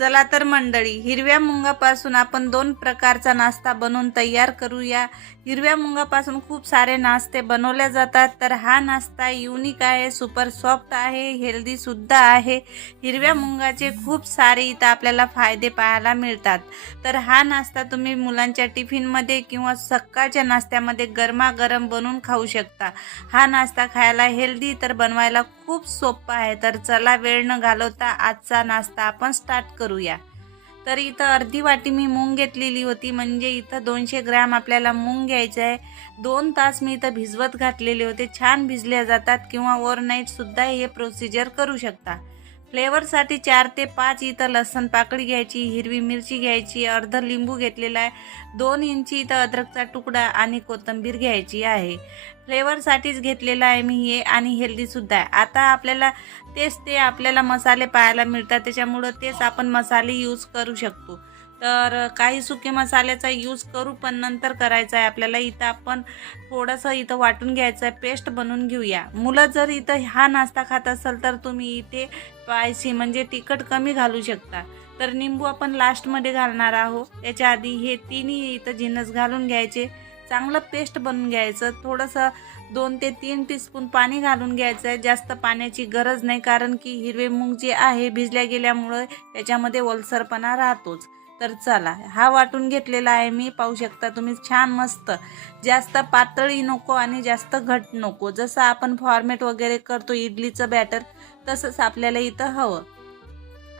चला तर मंडळी हिरव्या मुंगापासून आपण दोन प्रकारचा नाश्ता बनवून तयार करूया. हिरव्या मुंगापासून खूप सारे नाश्ते बनवले जातात तर हा नाश्ता युनिक आहे सुपर सॉफ्ट आहे हेल्दी सुद्धा आहे. हिरव्या मुंगाचे खूप सारे इथं आपल्याला फायदे पाहायला मिळतात. तर हा नाश्ता तुम्ही मुलांच्या टिफिनमध्ये किंवा सकाळच्या नाश्त्यामध्ये गरमागरम बनवून खाऊ शकता. हा नाश्ता खायला हेल्दी तर बनवायला खूप सोपं आहे. तर चला वेळ न घालवता आजचा नाश्ता आपण स्टार्ट करूया. तर इथं अर्धी वाटी मी मूग घेतलेली होती. म्हणजे इथं दोनशे ग्रॅम आपल्याला मूग घ्यायचं आहे. दोन तास मी इथं भिजवत घातलेले होते. छान भिजले जातात किंवा ओव्हरनाईटसुद्धा हे प्रोसिजर करू शकता. फ्लेवरसाठी चार ते पाच इथं लसण पाकळी घ्यायची हिरवी मिरची घ्यायची अर्ध लिंबू घेतलेला आहे. दोन इंची इथं अद्रकचा तुकडा आणि कोथिंबीर घ्यायची आहे. फ्लेवरसाठीच घेतलेला आहे मी हे आणि हेल्दीसुद्धा आहे. आता आपल्याला तेच ते आपल्याला मसाले पाहायला मिळतात. त्याच्यामुळं तेच आपण मसाले यूज करू शकतो. तर काही सुके मसाल्याचा यूज करू पण नंतर करायचा आहे. आपल्याला इथं आपण थोडंसं इथं वाटून घ्यायचं आहे. पेस्ट बनवून घेऊया. मुलं जर इथं हा नाश्ता खात असाल तर तुम्ही इथे स्पायसी म्हणजे तिखट कमी घालू शकता. तर निंबू आपण लास्टमध्ये घालणार आहोत. याच्या आधी हे तिन्ही इथं जिन्नस घालून घ्यायचे. चांगलं पेस्ट बनवून घ्यायचं. थोडंसं दोन ते तीन टीस्पून पाणी घालून घ्यायचं आहे. जास्त पाण्याची गरज नाही कारण की हिरवे मूग जे आहे भिजल्या गेल्यामुळं त्याच्यामध्ये ओलसरपणा राहतोच. तर चला हा वाटून घेतलेला आहे मी पाहू शकता तुम्ही छान मस्त. जास्त पातळी नको आणि जास्त घट नको. जसं आपण फॉर्मेट वगैरे करतो इडलीचं बॅटर तसंच आपल्याला इथं हवं.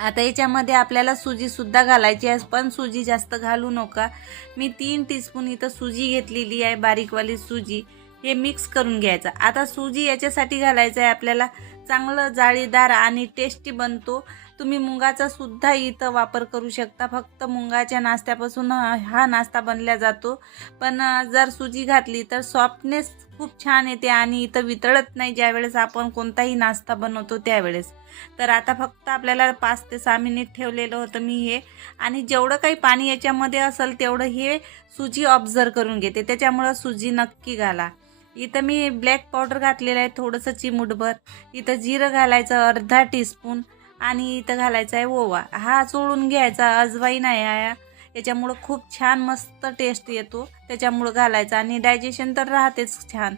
आता याच्यामध्ये आपल्याला सुजीसुद्धा घालायची आहे पण सुजी जास्त घालू नका. मी तीन टीस्पून इथं सुजी घेतलेली आहे बारीकवाली सुजी. हे मिक्स करून घ्यायचं. आता सुजी याच्यासाठी घालायचं आहे आपल्याला. चांगलं जाळीदार आणि टेस्टी बनतो. तुम्ही मुंगाचा सुद्धा इथं वापर करू शकता. फक्त मुंगाच्या नाश्त्यापासून हा नाश्ता बनला जातो. पण जर सुजी घातली तर सॉफ्टनेस खूप छान येते आणि इथं वितळत नाही ज्यावेळेस आपण कोणताही नाश्ता बनवतो त्यावेळेस. तर आता फक्त आपल्याला पाच ते सहा मिनिट ठेवलेलं होतं मी हे. आणि जेवढं काही पाणी याच्यामध्ये असेल तेवढं हे सुजी ऑब्झर्व करून घेते. त्याच्यामुळं सुजी नक्की घाला. इथं मी ब्लॅक पावडर घातलेलं आहे थोडंसं चिमूटभर. इथं जिरं घालायचं अर्धा टीस्पून आणि इथं घालायचा आहे ओवा. हा चोळून घ्यायचा अजवाईन आहे आया. याच्यामुळं खूप छान मस्त टेस्ट येतो. त्याच्यामुळं घालायचा आणि डायजेशन तर राहतेच छान.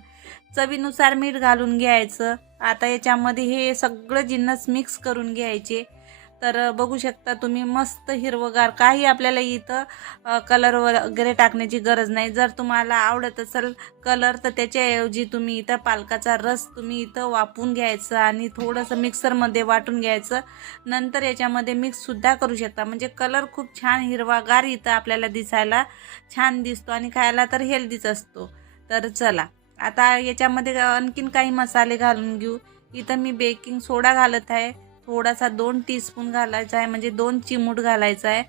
चवीनुसार मीठ घालून घ्यायचं. आता याच्यामध्ये हे सगळं जिन्नस मिक्स करून घ्यायचे. तर बघू शकता तुम्ही मस्त हिरवगार काही आपल्याला इथं कलर वगैरे टाकण्याची गरज नाही. जर तुम्हाला आवडत असेल कलर तर त्याच्याऐवजी तुम्ही इथं पालकाचा रस तुम्ही इथं वापून घ्यायचं आणि थोडंसं मिक्सरमध्ये वाटून घ्यायचं. नंतर याच्यामध्ये मिक्ससुद्धा करू शकता. म्हणजे कलर खूप छान हिरवागार इथं आपल्याला दिसायला छान दिसतो आणि खायला तर हेल्दीच असतो. तर चला आता याच्यामध्ये आणखीन काही मसाले घालून घेऊ. इथं मी बेकिंग सोडा घालत आहे. थोडासा दोन टीस्पून घालायचा आहे. म्हणजे दोन चिमूट घालायचा आहे.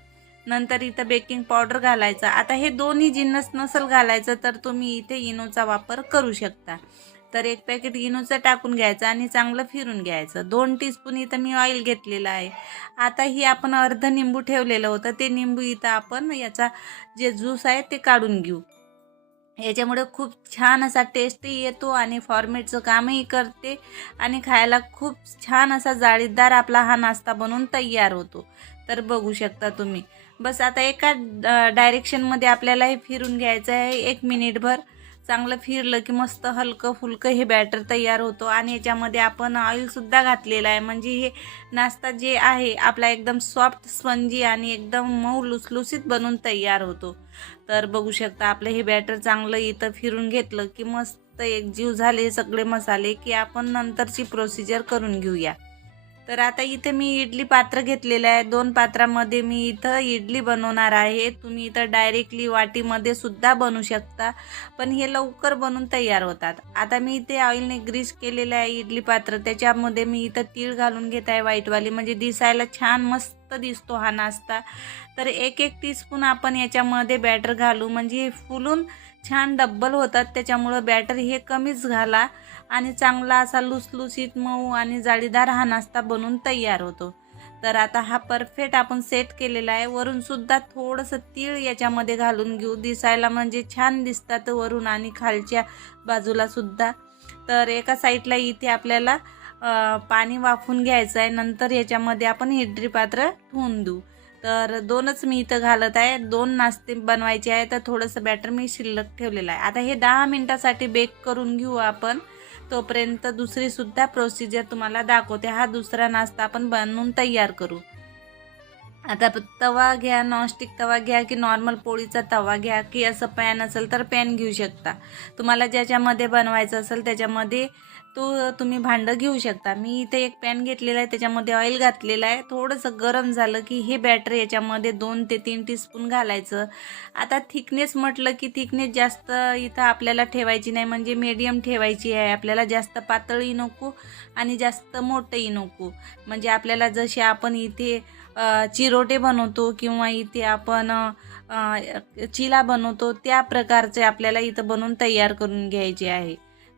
नंतर इथं बेकिंग पावडर घालायचा. आता हे दोन्ही जिन्नस नसल घालायचं तर तुम्ही इथे इनोचा वापर करू शकता. तर एक पॅकेट इनोचं टाकून घ्यायचं आणि चांगलं फिरून घ्यायचं. दोन टीस्पून इथं मी ऑइल घेतलेलं आहे. आता ही आपण अर्ध निंबू ठेवलेलं होतं. ते निंबू इथं आपण याचा जे ज्यूस आहे ते काढून घेऊ. याच्यामुळे खूप छान असा टेस्टही येतो आणि फॉर्मेटचं कामही करते आणि खायला खूप छान असा जाळीदार आपला हा नाश्ता बनवून तयार होतो. तर बघू शकता तुम्ही. बस आता एका डायरेक्शनमध्ये आपल्याला हे फिरून घ्यायचं आहे एक मिनिटभर चांगलं फिरलं की मस्त हलकं फुलकं हे बॅटर तयार होतो. आणि याच्यामध्ये आपण ऑइलसुद्धा घातलेलं आहे. म्हणजे हे नाश्ता जे आहे आपला एकदम सॉफ्ट स्पंजी आणि एकदम मऊ लुसलुसीत बनून तयार होतो. तर बघू शकता आपलं हे बॅटर चांगलं इथं फिरून घेतलं की मस्त एक जीव झाले सगळे मसाले की आपण नंतरची प्रोसिजर करून घेऊया. तर आता इथे मी इडली पात्र घेतलेलं आहे. दोन पात्रामध्ये मी इथं इडली बनवणार आहे. तुम्ही इथं डायरेक्टली वाटीमध्ये सुद्धा बनवू शकता. पण हे लवकर बनून तयार होतात. आता मी इथे ऑइलने ग्रीस केलेलं आहे इडली पात्र. त्याच्यामध्ये मी इथं तीळ घालून घेत आहे व्हाईटवाली म्हणजे दिसायला छान मस्त दिसतो हा नाश्ता. तर एक एक टीस्पून आपण याच्यामध्ये बॅटर घालू. म्हणजे फुलून छान डब्बल होतात त्याच्यामुळं बॅटर हे कमीच घाला आणि चांगला असा लुसलुसीत मऊ आणि जाळीदार हा नाश्ता बनून तयार होतो. तर आता हा परफेक्ट आपण सेट केलेला आहे. वरून सुद्धा थोडंसं तीळ याच्यामध्ये घालून घेऊ. दिसायला म्हणजे छान दिसतात वरून आणि खालच्या बाजूला सुद्धा. तर एका साईडला इथे आपल्याला पाणी वाफून घ्यायचं आहे नंतर याच्यामध्ये आपण हिड्री पात्र ठेवून देऊ. तर दोनच मी इथं घालत आहे. दोन नाश्ते बनवायचे आहे तर थोडंसं बॅटर मी शिल्लक ठेवलेलं आहे. आता हे दहा मिनटासाठी बेक करून घेऊ आपण. तोपर्यंत दुसरीसुद्धा प्रोसिजर तुम्हाला दाखवते. हा दुसरा नाश्ता आपण बनवून तयार करू. आता तवा घ्या नॉनस्टिक तवा घ्या की नॉर्मल पोळीचा तवा घ्या की असं पॅन असेल तर पॅन घेऊ शकता. तुम्हाला ज्याच्यामध्ये बनवायचं असेल त्याच्यामध्ये तो तुम्ही भांडं घेऊ शकता. मी इथे एक पॅन घेतलेला आहे त्याच्यामध्ये ऑइल घातलेलं आहे. थोडंसं गरम झालं की हे बॅटर याच्यामध्ये दोन ते तीन टीस्पून घालायचं. आता थिकनेस म्हटलं की थिकनेस जास्त इथं आपल्याला ठेवायची नाही. म्हणजे मीडियम ठेवायची आहे. आपल्याला जास्त पातळही नको आणि जास्त मोठंही नको. म्हणजे आपल्याला जसे आपण इथे चिरोटे बनवतो किंवा इथे आपण चिला बनवतो त्या प्रकारचे आपल्याला इथं बनवून तयार करून घ्यायचे आहे.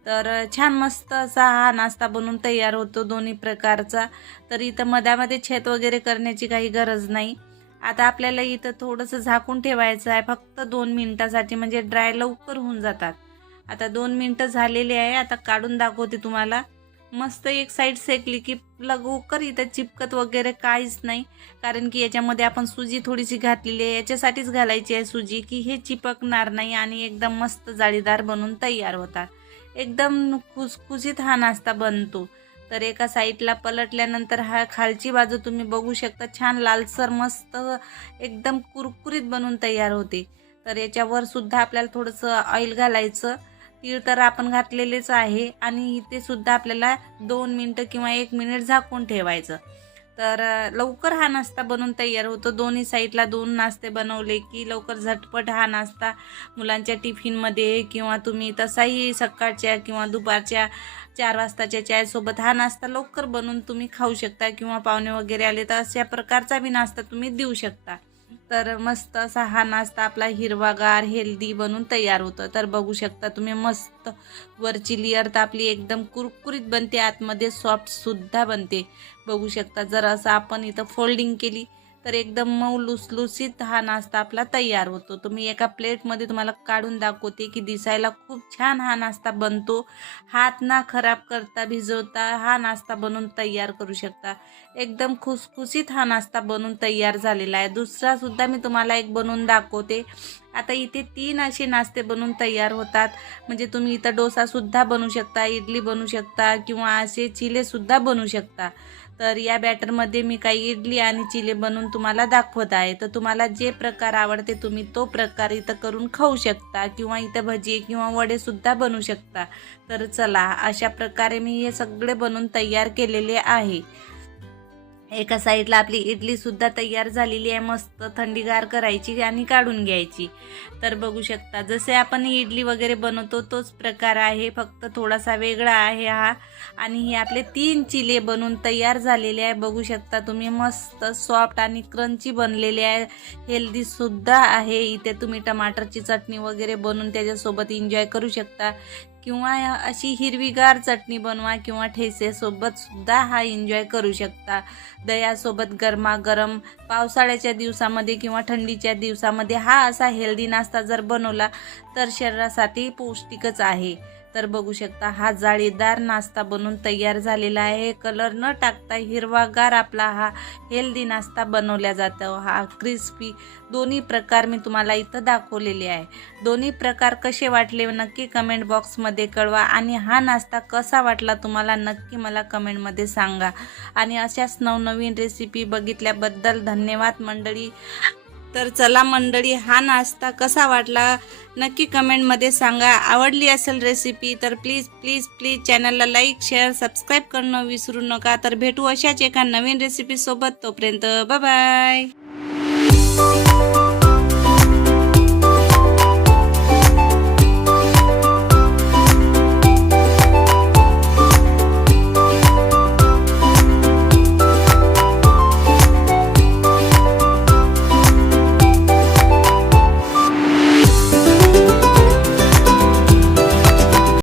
तर छान मस्त असा हा नाश्ता बनवून तयार होतो दोन्ही प्रकारचा. तर इथं मधामध्ये छेद वगैरे करण्याची काही गरज नाही. आता आपल्याला इथं थोडंसं झाकून ठेवायचं आहे. फक्त दोन मिनटासाठी म्हणजे ड्राय लवकर होऊन जातात. आता दोन मिनटं झालेली आहे. आता काढून दाखवते तुम्हाला. मस्त एक साईड सेकली की लवकर इथं चिपकत वगैरे काहीच नाही. कारण की याच्यामध्ये आपण सुजी थोडीशी घातलेली आहे. याच्यासाठीच घालायची आहे सुजी की हे चिपकणार नाही आणि एकदम मस्त जाळीदार बनून तयार होतात. एकदम खुसखुशीत हा नाश्ता बनतो. तर एका साईडला पलटल्यानंतर हा खालची बाजू तुम्ही बघू शकता. छान लालसर मस्त एकदम कुरकुरीत बनून तयार होते. तर याच्यावर सुद्धा आपल्याला थोडंसं ऑइल घालायचं. तीळ तर आपण घातलेलेच आहे. आणि इथे सुद्धा आपल्याला दोन मिनटं किंवा एक मिनिट झाकून ठेवायचं. तर लवकर हा नाश्ता बनवून तयार होतो. दोन्ही साईडला दोन नाश्ते बनवले की लवकर झटपट हा नाश्ता मुलांच्या टिफिनमध्ये किंवा तुम्ही तसाही सकाळच्या किंवा दुपारच्या चार वाजताच्या चायसोबत हा नाश्ता लवकर बनवून तुम्ही खाऊ शकता किंवा पाहुणे वगैरे आले तर अशा प्रकारचा बी नाश्ता तुम्ही देऊ शकता. तर मस्त असा हा नाश्ता आपला हिरवागार हेल्दी बनून तयार होतं. तर बघू शकता तुम्ही मस्त वरची लेअर तर आपली एकदम कुरकुरीत बनते. आतमध्ये सॉफ्टसुद्धा बनते. बघू शकता. जर असं आपण इथं फोल्डिंग केली तर एकदम मऊ लुसलुसीत हा नाश्ता आपला तयार होतो. तुम्ही एका प्लेटमध्ये तुम्हाला काढून दाखवते की दिसायला खूप छान हा नाश्ता बनतो. हात ना खराब करता भिजवता हा नाश्ता बनवून तयार करू शकता. एकदम खुसखुशीत हा नाश्ता बनवून तयार झालेला आहे. दुसरासुद्धा मी तुम्हाला एक बनवून दाखवते. आता इथे तीन असे नाश्ते बनवून तयार होतात. म्हणजे तुम्ही इथं डोसासुद्धा बनवू शकता इडली बनवू शकता किंवा असे चिलेसुद्धा बनवू शकता. तर या बॅटरमध्ये मी काही इडली आणि चिले बनवून तुम्हाला दाखवत आहे. तर तुम्हाला जे प्रकार आवडते तुम्ही तो प्रकार इथं करून खाऊ शकता किंवा इथं भजी किंवा वडेसुद्धा बनवू शकता. तर चला अशा प्रकारे मी हे सगळे बनवून तयार केलेले आहे. एका साईडला आपली इडलीसुद्धा तयार झालेली आहे मस्त थंडीगार करायची आणि काढून घ्यायची. तर बघू शकता जसे आपण इडली वगैरे बनवतो तोच प्रकार आहे. फक्त थोडासा वेगळा आहे हा. आणि हे आपले तीन चिले बनवून तयार झालेले आहे. बघू शकता तुम्ही मस्त सॉफ्ट आणि क्रंची बनलेले आहे. हेल्दीसुद्धा आहे. इथे तुम्ही टमाटरची चटणी वगैरे बनवून त्याच्यासोबत एन्जॉय करू शकता. किंवा अशी हिरवीगार चटणी बनवा किंवा ठेसेसोबत सुद्धा हा एन्जॉय करू शकता. दह्यासोबत गरमागरम पावसाळ्याच्या दिवसामध्ये किंवा थंडीच्या दिवसामध्ये हा असा हेल्दी नाश्ता जर बनवला तर शरीरासाठी पौष्टिकच आहे. तर बघू शकता हा जाळीदार नाश्ता बनून तयार झालेला आहे. कलर न टाकता हिरवागार आपला हा हेल्दी नाश्ता बनवला जातो. हा क्रिस्पी दोन्ही प्रकार मी तुम्हाला इथं दाखवलेले आहे. दोन्ही प्रकार कसे वाटले नक्की कमेंट बॉक्समध्ये कळवा आणि हा नाश्ता कसा वाटला तुम्हाला नक्की मला कमेंटमध्ये सांगा. आणि अशाच नवनवीन रेसिपी बघितल्याबद्दल धन्यवाद मंडळी. तर चला मंडळी हा नाश्ता कसा वाटला? नक्की कमेंटमध्ये सांगा. आवडली असेल रेसिपी तर प्लीज प्लीज प्लीज चॅनलला लाईक शेअर सबस्क्राईब करणं विसरू नका. तर भेटू अशाच एका नवीन रेसिपीसोबत तोपर्यंत बाय